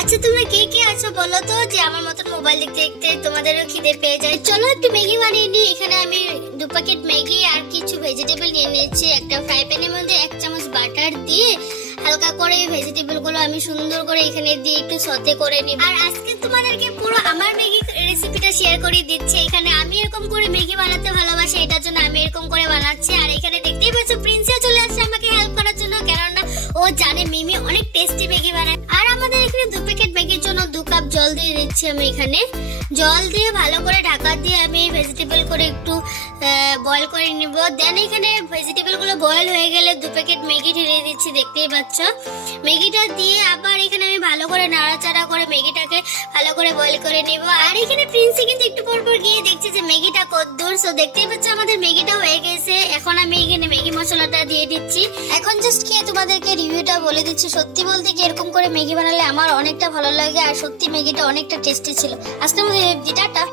আচ্ছা তোমরা কে কে আছো বলো তো, যে আমার মতন মোবাইল দেখতে দেখতে তোমাদেরও খিদে পেয়ে যায়। চলো একটু ম্যাগি বানিয়ে নিই। এখানে আমি 2 প্যাকেট ম্যাগি আর কিছু ভেজিটেবল নিয়ে নিয়েছি। একটা ফ্রাই প্যানের মধ্যে 1 চামচ বাটার দিয়ে হালকা করে ভেজিটেবল গুলো আমি সুন্দর করে এখানে দিয়ে একটু সতে করে নিব। আর আজকে তোমাদেরকে পুরো আমার ম্যাগি রেসিপিটা শেয়ার করে দিচ্ছি। এখানে আমি এরকম করে ম্যাগি বানাতে ভালোবাসি, এটার জন্য আমি এরকম করে বানাচ্ছি। আর এখানে দেখতেই পাচ্ছ প্রিন্সিয়া চলে আসছে আমাকে হেল্প করার জন্য, কেননা ও জানে মিমি অনেক টেস্টি ম্যাগি বানায়। আর আমাদের এখানে 2 প্যাকেট ম্যাগির জন্য 2 কাপ জল দিয়ে দিচ্ছি আমি। এখানে জল দিয়ে ভালো করে ঢাকা দিয়ে আমি ভেজিটেবল করে একটু বয়েল করে নিব। দেন এখানে ভেজিটেবল গুলো বয়েল হয়ে গেলে 2 প্যাকেট ম্যাগি ঢেলে দিচ্ছি, দেখতেই পাচ্ছ। ম্যাগিটা দিয়ে আবার এখানে আমি ভালো করে নাড়াচাড়া করে ম্যাগিটাকে ভালো করে বয়েল করে নিব। আর এখানে প্রিন্সি কিন্তু একটু পর পর গিয়ে দেখছে যে ম্যাগিটা কতদূর। সো দেখতেই পাচ্ছ আমাদের ম্যাগিটা হয়ে গেছে। এখন আমি এখানে ম্যাগি মশলাটা দিয়ে দিচ্ছি। এখন জাস্ট খেয়ে তোমাদেরকে রিভিউটা বলে দিচ্ছি। সত্যি বলতে কি এরকম করে ম্যাগি বানালে আমার অনেকটা ভালো লাগে, আর সত্যি ম্যাগিটা অনেকটা টেস্টি ছিল। আজকের মধ্যে টাটা।